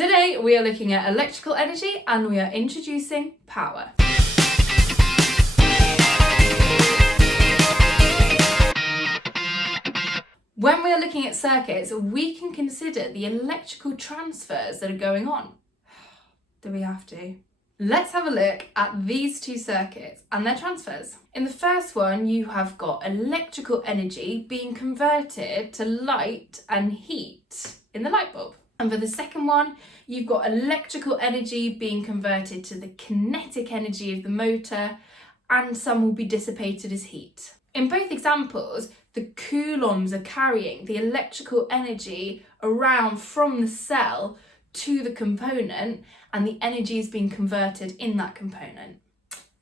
Today we are looking at electrical energy and we are introducing power. When we are looking at circuits, we can consider the electrical transfers that are going on. Do we have to? Let's have a look at these two circuits and their transfers. In the first one, you have got electrical energy being converted to light and heat in the light bulb. And for the second one, you've got electrical energy being converted to the kinetic energy of the motor, and some will be dissipated as heat. In both examples, the coulombs are carrying the electrical energy around from the cell to the component, and the energy is being converted in that component.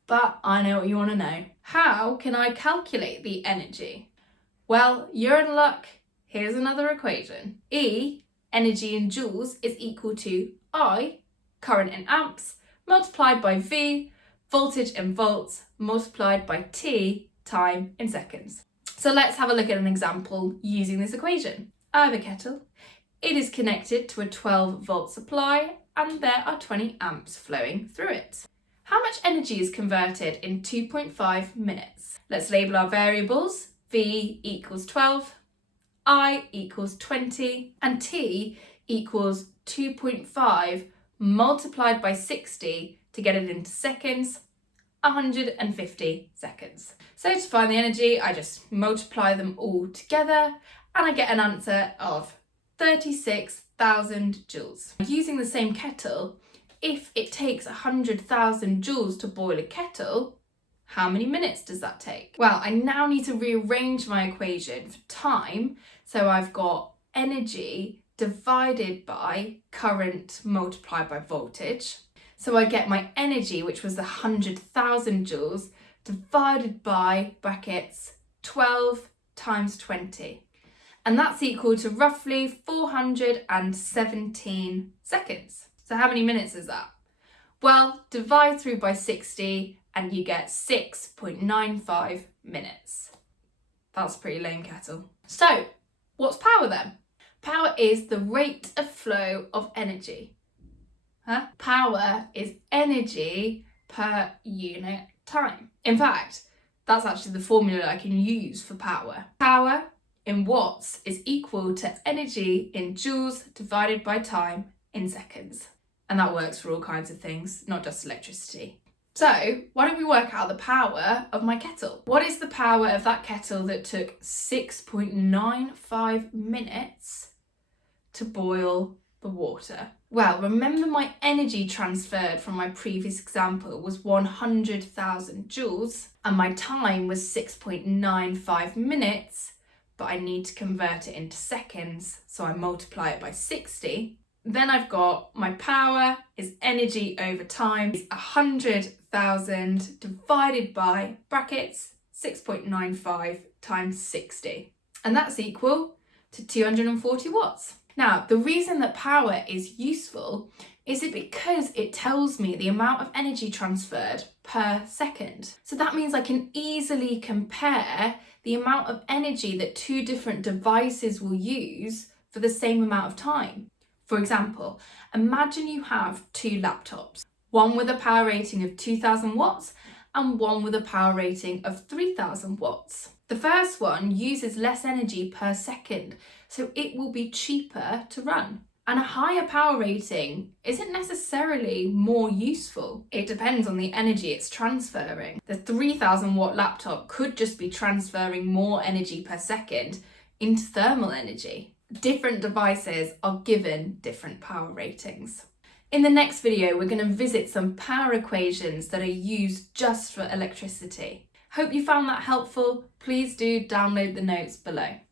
But I know what you want to know. How can I calculate the energy? Well, you're in luck. Here's another equation. E, energy in joules, is equal to I, current in amps, multiplied by V, voltage in volts, multiplied by T, time in seconds. So let's have a look at an example using this equation. I have a kettle. It is connected to a 12-volt supply and there are 20 amps flowing through it. How much energy is converted in 2.5 minutes? Let's label our variables. V equals 12, I equals 20, and T equals 2.5 multiplied by 60 to get it into seconds, 150 seconds. So to find the energy, I just multiply them all together and I get an answer of 36,000 joules. Using the same kettle, if it takes 100,000 joules to boil a kettle, how many minutes does that take? Well, I now need to rearrange my equation for time. So I've got energy divided by current multiplied by voltage. So I get my energy, which was the 100,000 joules, divided by brackets 12 times 20. And that's equal to roughly 417 seconds. So how many minutes is that? Well, divide through by 60 and you get 6.95 minutes. That's a pretty lame kettle. So, what's power then? Power is the rate of flow of energy. Power is energy per unit time. In fact, that's actually the formula I can use for power. Power in watts is equal to energy in joules divided by time in seconds. And that works for all kinds of things, not just electricity. So why don't we work out the power of my kettle? What is the power of that kettle that took 6.95 minutes to boil the water? Well, remember my energy transferred from my previous example was 100,000 joules and my time was 6.95 minutes, but I need to convert it into seconds, so I multiply it by 60. Then I've got my power is energy over time is 100,000 divided by brackets 6.95 times 60. And that's equal to 240 watts. Now, the reason that power is useful is because it tells me the amount of energy transferred per second. So that means I can easily compare the amount of energy that two different devices will use for the same amount of time. For example, imagine you have two laptops, one with a power rating of 2,000 watts and one with a power rating of 3,000 watts. The first one uses less energy per second, so it will be cheaper to run. And a higher power rating isn't necessarily more useful. It depends on the energy it's transferring. The 3,000 watt laptop could just be transferring more energy per second into thermal energy. Different devices are given different power ratings. In the next video, we're going to visit some power equations that are used just for electricity. Hope you found that helpful. Please do download the notes below.